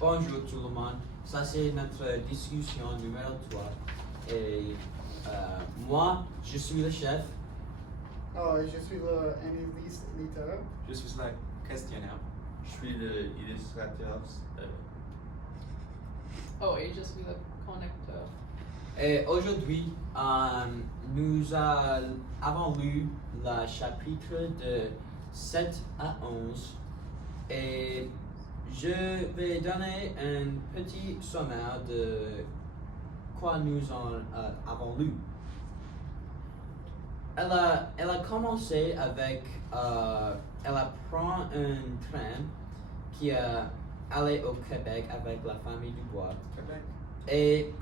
Bonjour tout le monde. Ça c'est notre discussion numéro 3. Et moi, je suis le chef. Je suis le analyste. Je suis le questionnaire. Je suis l'illustrateur. Et je suis le connecteur. Et aujourd'hui, nous avons lu le chapitre de 7 à 11 et je vais donner un petit sommaire de quoi nous avons lu. Elle a commencé avec, elle apprend un train qui est allé au Québec avec la famille Dubois. Québec. Et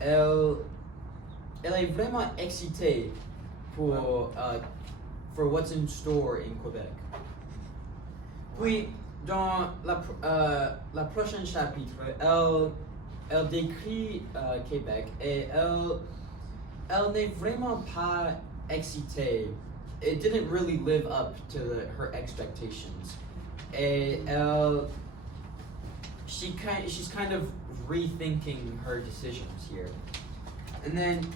elle est vraiment excitée pour what's in store in Québec. Puis, dans la prochaine chapitre, elle décrit Québec et elle n'est vraiment pas excitée. It didn't really live up to her expectations. Et she's kind of rethinking her decisions here. And then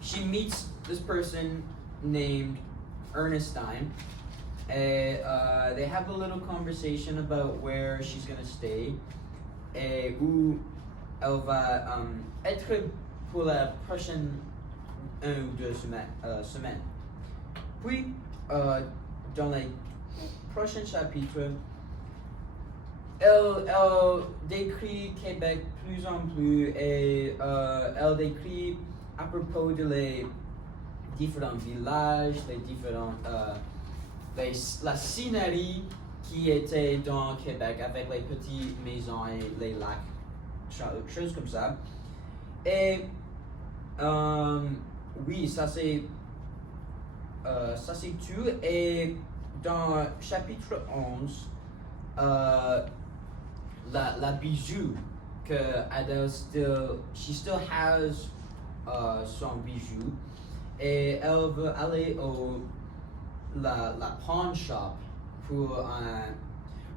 she meets this person named Ernestine. And they have a little conversation about where she's gonna stay et où elle va être pour la prochaine 1 ou 2 semaines. Puis, dans les prochains chapitres, elle décrit Québec plus en plus et elle décrit à propos de les différents villages, la scenerie qui était dans Québec avec les petites maisons et les lacs, choses comme ça. Et oui, ça c'est tout. Et dans chapitre 11, la bijou que Adèle she still has son bijou et elle veut aller au la pawn shop pour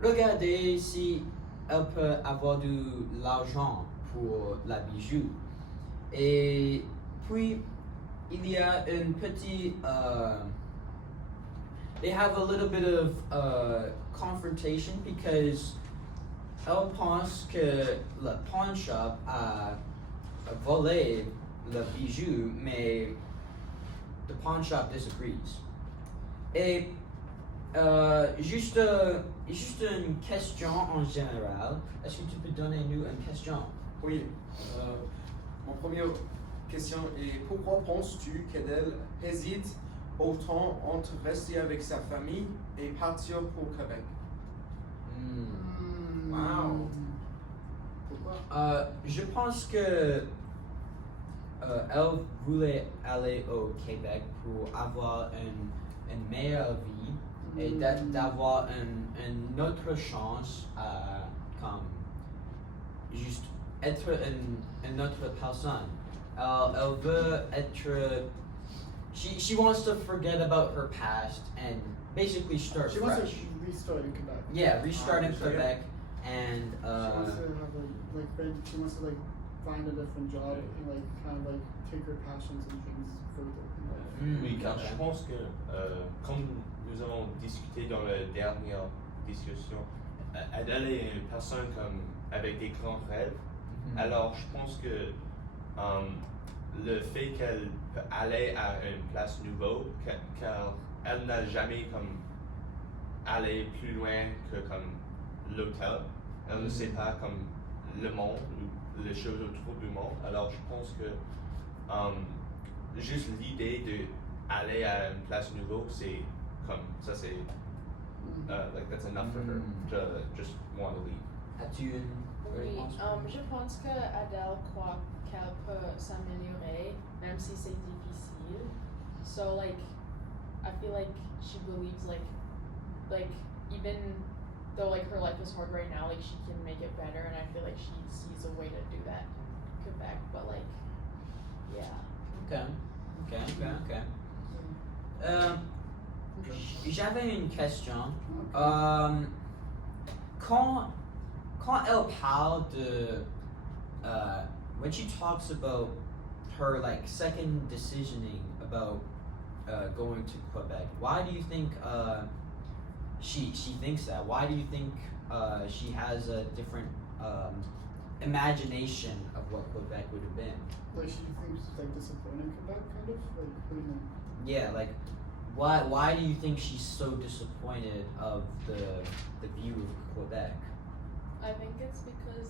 regarder si elle peut avoir de l'argent pour la bijou. Et puis il y a une petite they have a little bit of confrontation because elle pense que le pawn shop a volé le bijou, mais the pawn shop disagrees. Et juste une question en général. Est-ce que tu peux donner nous une question? Oui. Mon première question est pourquoi penses-tu qu'Adèle hésite autant entre rester avec sa famille et partir pour Québec? Wow. Pourquoi? Je pense que elle voulait aller au Québec pour avoir une meilleure vie et d'avoir une autre chance à comme juste être une autre personne. Elle veut être. She wants to forget about her past and basically start She fresh. wants to restart in Quebec. Yeah, restart in so Quebec and She wants to have she wants to find a different job and kind of take her passions and things further. Oui, car je pense que, comme nous avons discuté dans la dernière discussion, Adèle est une personne avec des grands rêves. Alors, je pense que le fait qu'elle peut aller à une place nouvelle, car elle n'a jamais allé plus loin que l'hôtel. Elle ne sait pas le monde ou les choses autour du monde. Alors, je pense que juste l'idée d'aller à une place nouvelle, c'est ça, c'est that's enough for her to just want to leave. As-tu une réponse? Je pense que Adèle croit qu'elle peut s'améliorer, même si c'est difficile. So I feel like she believes even though her life is hard right now, she can make it better, and I feel like she sees a way to do that in Quebec. But yeah. Okay. J'avais une question. Quand quand elle parle de when she talks about her like second decisioning about going to Quebec, why do you think she thinks that? Why do you think she has a different imagination of what Quebec would have been? Like she thinks she's like disappointed in Quebec, kind of like what do you mean? Yeah, like why do you think she's so disappointed of the view of Quebec? I think it's because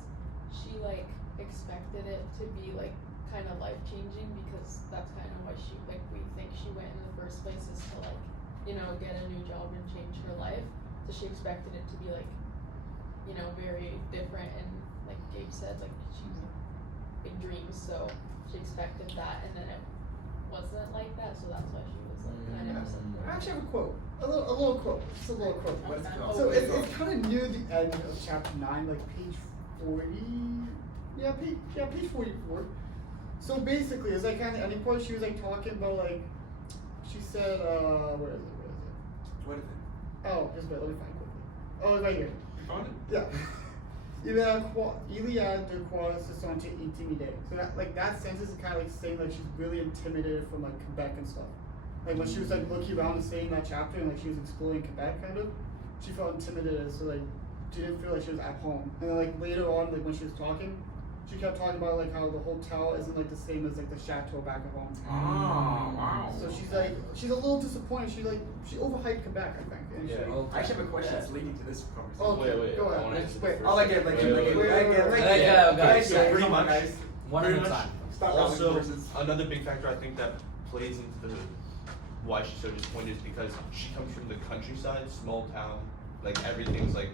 she like expected it to be like kind of life changing, because that's kind of why she like we think she went in the first place, is to like, you know, get a new job and change her life. So she expected it to be like, you know, very different, and like Gabe said, like she's big dreams, so she expected that, and then it wasn't like that, so that's why she was like kind of disappointed. I actually have a quote. A little quote. Just a little quote. What's it Okay. called? So it's kind of near the end of chapter 9, like page 40. Page 44. So basically, it's like kind of any point she was like talking about like, she said, where is it? What is it? Oh, just wait, let me find it quickly. Oh, right here. You found it? Yeah. Il y a de quoi se sentir intimidé. So that like that sentence is kind of like saying like she's really intimidated from like Quebec and stuff. Like when she was like looking around and saying that chapter and like she was exploring Quebec kind of, she felt intimidated. So like she didn't feel like she was at home. And then like later on, like when she was talking, she kept talking about like how the hotel isn't like the same as like the chateau back at home. Oh, wow. So she's a little disappointed. She overhyped Quebec, I think. And she, Yeah. Okay. I actually have a question that's leading to this conversation. Oh, okay, Wait, go I ahead. wanna answer the Wait. first I'll like one. it, like Wait, it, wait, like it, wait. like it, like it. Yeah, guys, Yeah, pretty come on, much. guys. One at a Pretty much. time. Stop Also, rallying horses. another big factor I think that plays into why she's so disappointed is because she comes from the countryside, small town, like everything's like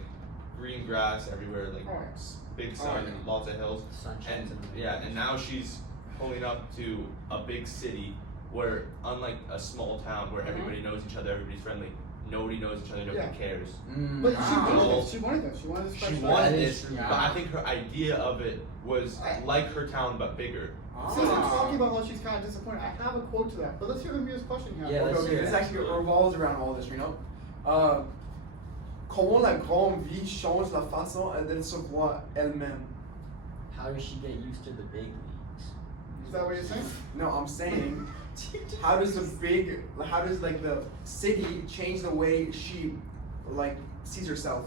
green grass everywhere, like Alright. big sun, Alright. lots of hills, Sunshine. and yeah, and now she's pulling up to a big city where, unlike a small town where everybody knows each other, everybody's friendly, nobody knows each other, nobody Yeah. cares. But Wow. she wanted this. She wanted this. She special wanted That life. is this, true. but I think her idea of it was like her town but bigger. Since we're talking about how she's kind of disappointed, I have a quote to that. But let's hear Amir's question here. Yeah, let's Okay, hear this it. actually revolves around all this, you know. Comment la grande vie change la façon d'elle se voit elle-même. How does she get used to the big leagues? Is that what you're saying? No, I'm saying, how does like the city change the way she like sees herself?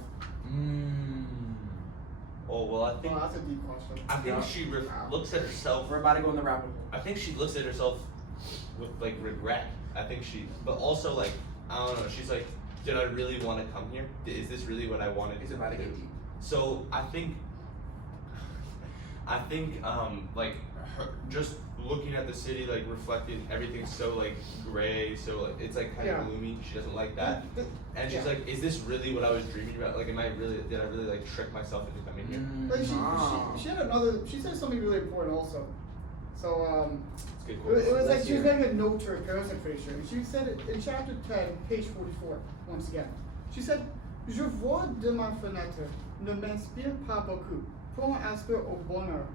Oh well, I think Oh, that's a deep question. Yeah. she looks at herself. We're about to go in the rabbit hole. I think she looks at herself with like regret. I think but also like I don't know. She's like, did I really want to come here? Is this really what I wanted It's to about to do? get deep. So I think like her just looking at the city, like reflected, everything's so like gray, so like it's like kind Yeah. of gloomy. She doesn't like that, and she's Yeah. like, is this really what I was dreaming about? Like, did I really like trick myself into coming here? Like Wow. she had another. She said something really important also. So It's a good it quote. was like Let's she was hear it. getting a note to her parents, I'm pretty sure. And she said it in chapter 10, page 44. Once again, she said, "Je vois de ma fenêtre ne m'inspire pas beaucoup. Pour un aspect au bonheur."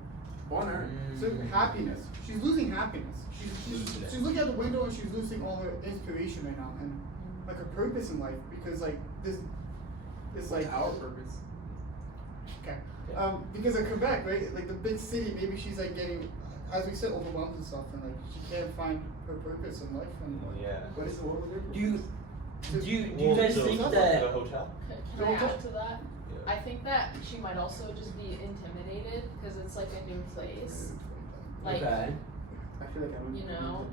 Bonheur. So happiness. She's losing happiness. She's looking out the window and she's losing all her inspiration right now and like her purpose in life, because like this like our purpose. okay. Because of Quebec, right? Like the big city, maybe she's like getting, as we said, overwhelmed and stuff, and like she can't find her purpose in life. And Well, yeah. What is the word? Do you Well, guys the- think the that hotel? Can I add to that? Yeah. I think that she might also just be intimidated because it's like a new place. Like, okay. I feel like I would. you know,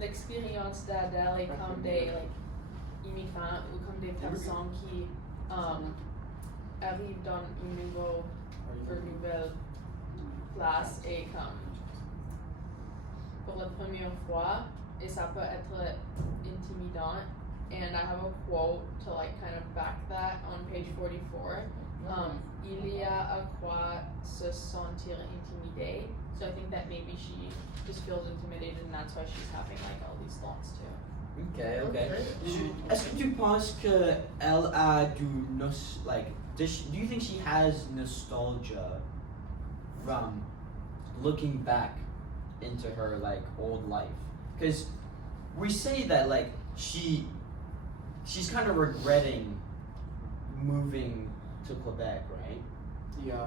l'expérience d'Adèle est comme des like, immigrants ou comme des personnes qui arrivent dans une nouvelle place et comme pour la première fois, et ça peut être intimidant. And I have a quote to like kind of back that on page 44. Il y a à quoi se sentir intimidé. So I think that maybe she just feels intimidated and that's why she's having like all these thoughts too. Okay, okay. Okay. Est-ce que tu penses que elle a do you think she has nostalgia from looking back into her like old life? Because we say that like she's kind of regretting moving to Quebec, right? Yeah.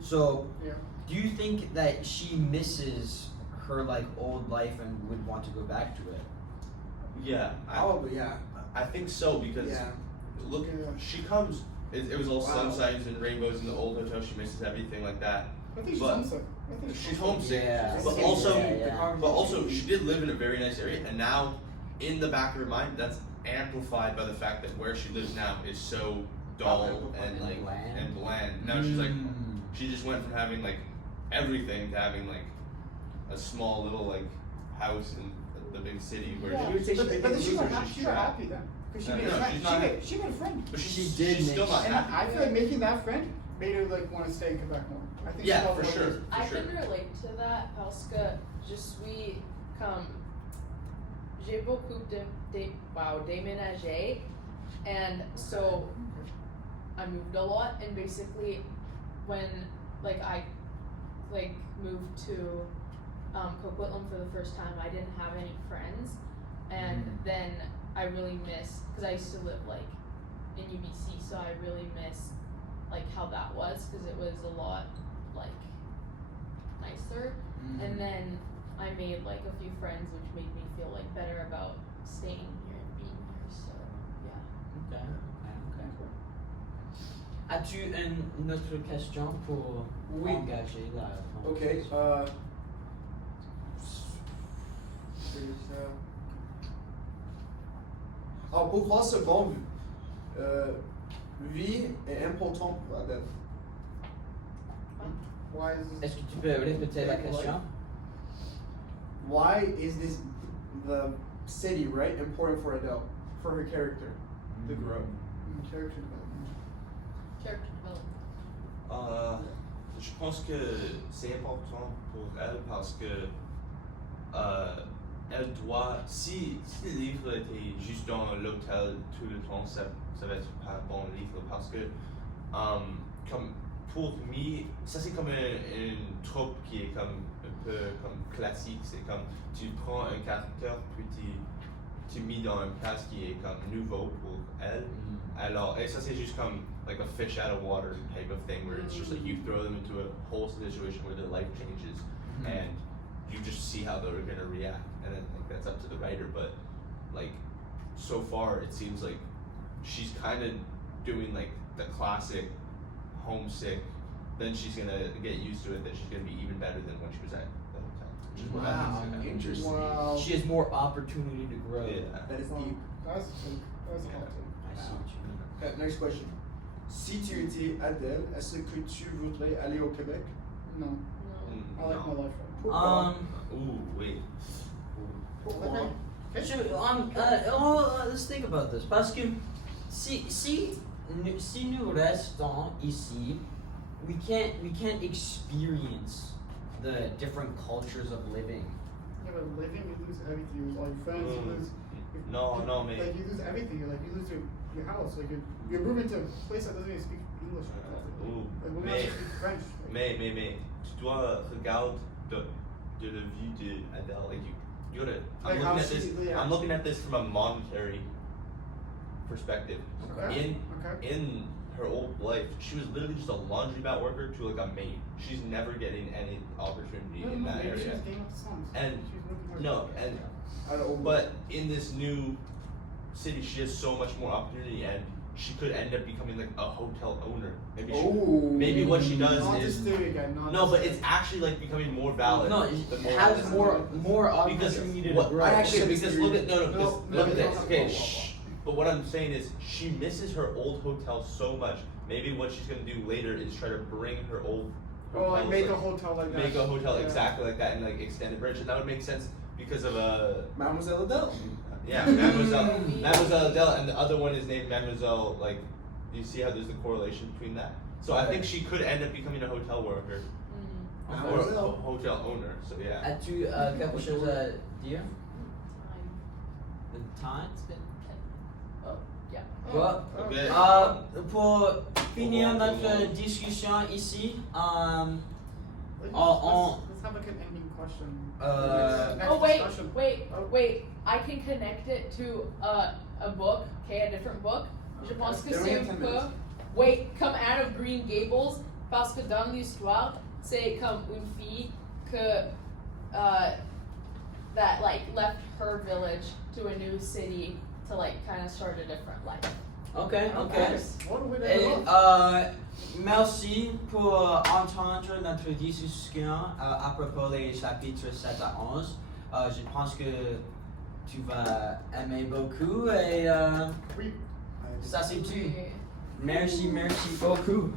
So, Yeah. do you think that she misses her like old life and would want to go back to it? Yeah, Probably, yeah. I think so because Yeah. look, Yeah. she comes. It was all Wow. sunshines and rainbows in the old hotel. She misses everything like that. I think she's But- homesick. I think She's homesick, Yeah. but Yeah, also, yeah. but also, she did live in a very nice area, and now, in the back of her mind, that's amplified by the fact that where she lives now is so dull and And like bland. and bland. Now she's like, Mm. she just went from having like everything to having like a small little like house in the big city where Yeah. You would say But she then she's lose not her, happy. She's not trapped. happy then. Because she No, made a no, friend. she's She not made a friend. But She she's, did she's still make not And happy. I feel like making that friend made her like want to stay in Quebec more. I think Yeah, she felt for more sure. crazy. I For sure. can relate to that parce que je suis comme j'ai beaucoup déménagé and so I moved a lot and basically when like I like moved to Coquitlam for the first time I didn't have any friends and then I really miss because I used to live like in UBC so I really miss like how that was because it was a lot like nicer and then I made like a few friends which made me feel like better about staying here and being here so yeah. Ok. As-tu une autre question pour Oui. engager la Ok. conversation? Pourquoi ce bon vie est important pour Adèle? Why is this? Est-ce que tu peux répéter la question? Why is this the city, right, important for Adèle, for her character to grow? Character development. Character development. Je pense que c'est important pour elle parce que elle doit, si le livre était juste dans l'hôtel tout le temps, ça va être pas un bon livre parce que comme pour moi, ça c'est comme une trope qui est comme un peu comme classique, c'est comme tu prends un caractère puis tu mets dans une place qui est comme nouveau pour elle. Alors, et ça c'est juste comme like a fish out of water type of thing where it's just like you throw them into a whole situation where their life changes and you just see how they're gonna react and then like that's up to the writer but like so far it seems like she's kind of doing like the classic homesick then she's gonna get used to it then she's gonna be even better than when she was at the hotel which is what I Wow, think is gonna interesting. Wow. She has more opportunity to grow. Yeah. That is Wow. deep. That's a hot take. I see what you mean. Okay, next question. Si tu étais Adèle, est-ce que tu voudrais aller au Québec? No. No. I like my life right Pourquoi? Ooh, wait. Pourquoi? now. Let's think about this. Parce que si nous restons ici, we can't experience the different cultures of living. Yeah, but living, you lose everything. You lose all your friends. You lose. No, mate. Like you lose everything. You lose your house. Like you're moving to a place that doesn't even speak English. Ooh, Like we're mais- not speak French. Like, Mais, tu dois regarder de la vue de Adèle. Like you gotta. Like I'm how looking at this. she- yeah. I'm looking at this from a monetary perspective. Okay. Okay. In her old life, she was literally just a laundromat worker to like a maid. She's never getting any opportunity in that maybe she area. was Game of Thrones. And She was working hard. no, and I don't know. but in this new city, she has so much more opportunity, and she could end up becoming like a hotel owner. Maybe what she does Not is this theory again. Not no, this but theory. it's actually like becoming more valid. No, the it has it's- more because opportunity to what grow. I actually- because look at no, No, look no, at this. no, Okay, no. shh. But what I'm saying is she misses her old hotel so much. Maybe what she's gonna do later is try to bring her old Oh, like hotels, make a hotel like that. make a hotel Yeah. exactly like that and like extend a bridge, and that would make sense because of Mademoiselle Adèle. yeah, Mademoiselle Adèle, and the other one is named Mademoiselle. Like, do you see how there's the correlation between that? So I think she could end up becoming a hotel worker or a Mademoiselle. hotel owner. So yeah. As-tu quelque chose à dire? Time. The time? It's been 10. Oh, yeah. Well, Okay. pour finir notre discussion ici, Let's have like an ending question. Next Oh wait, discussion. Oh. wait! I can connect it to a book, okay, a different book. Je pense que There we c'est have un 10 peu. minutes. come out of Green Gables parce que dans l'histoire, c'est comme une fille que that like left her village to a new city to like kind of start a different life. Ok. What a way to Et, go. merci pour entendre notre discussion à propos des chapitres 7 à 11. Je pense que tu vas aimer beaucoup et Oui. ça c'est tout. Et- Merci beaucoup.